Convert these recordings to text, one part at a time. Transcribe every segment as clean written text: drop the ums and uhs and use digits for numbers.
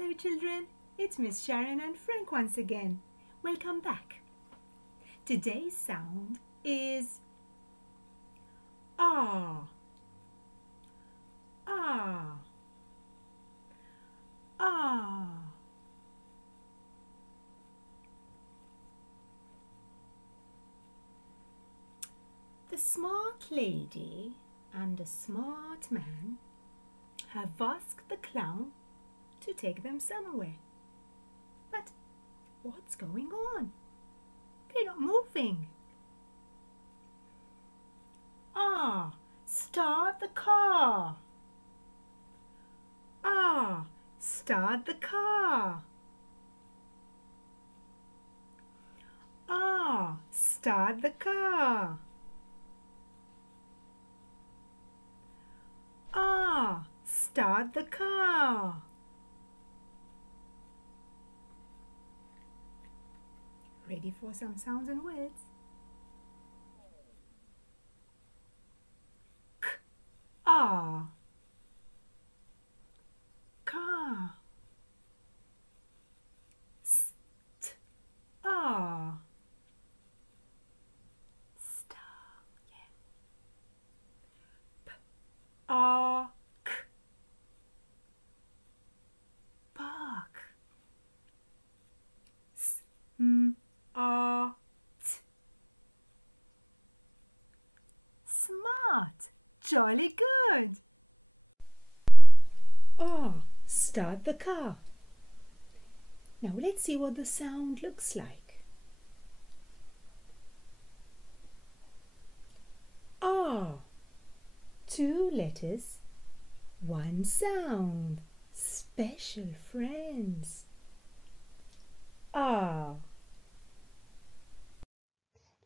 Hello children, it's Miss Sharon and Frank once again. Welcome back. Today's sound is ah, ah, ah. The smart lady and the smart man have asked the clown to take them somewhere. But what's going on? They're not moving. Ah, start the car. Ah, start the car. Ah, start the car. Ah, start the car. Ready for some sounds and words? K, ah, car. S, t, ah. Star, yeah. P, ah, k. Park. S, m, ah, t. Smart. Jolly good. Ah, start the car. Now let's see what the sound looks like. Ah, 2 letters, 1 sound. Special friends. Ah.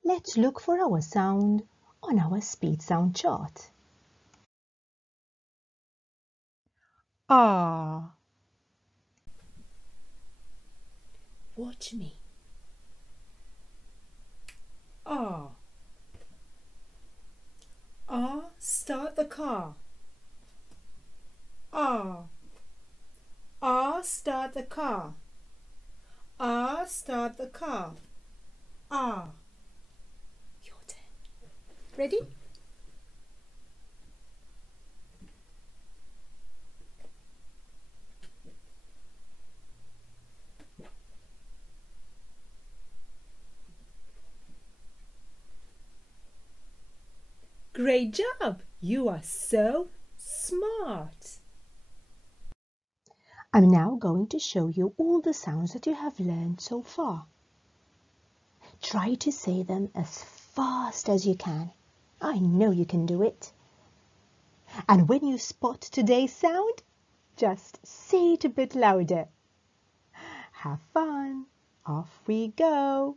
Let's look for our sound on our speed sound chart. Ah. Watch me. Ah. Ah, start the car. Ah. Ah, start the car. Ah, start the car. Ah. Your turn. Ready? Great job! You are so smart. I'm now going to show you all the sounds that you have learned so far. Try to say them as fast as you can. I know you can do it. And when you spot today's sound, just say it a bit louder. Have fun. Off we go.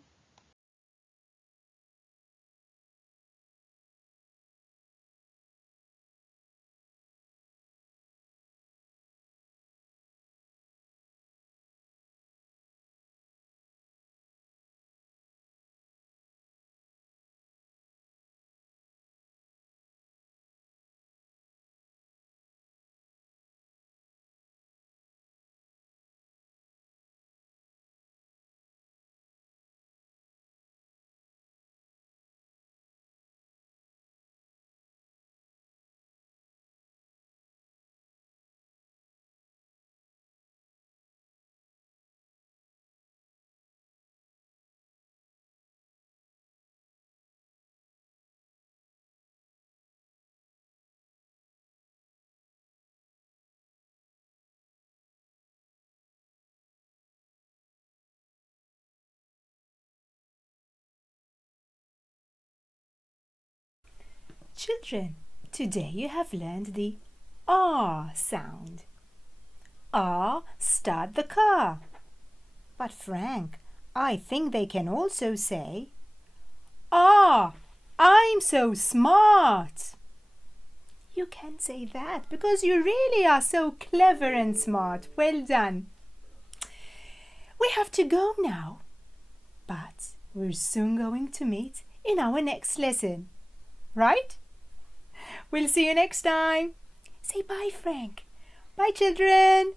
Children, today you have learned the ah sound. Ah, start the car. But Frank, I think they can also say, ah, I'm so smart. You can say that because you really are so clever and smart. Well done. We have to go now, but we're soon going to meet in our next lesson, right? We'll see you next time. Say bye, Frank. Bye, children.